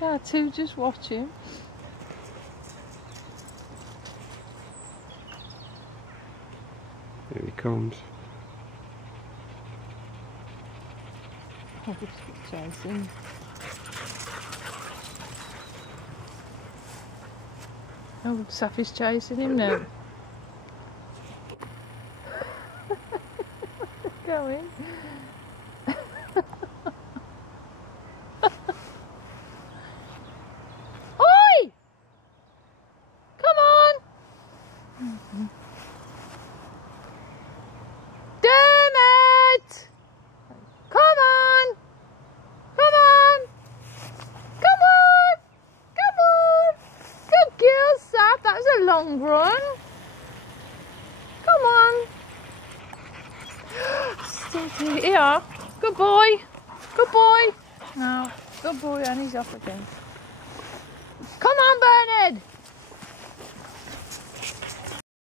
There too, just watch him. Here he comes. Oh, just chasing. Oh, Safi's chasing him now. Going. Oi! Come on! Dermot! Come on! Come on! Come on! Come on! Good girl, Saf. That was a long run. Come on. Steady. Here. Good boy. Good boy. No. Good boy, and he's off again. Come on, Bernard.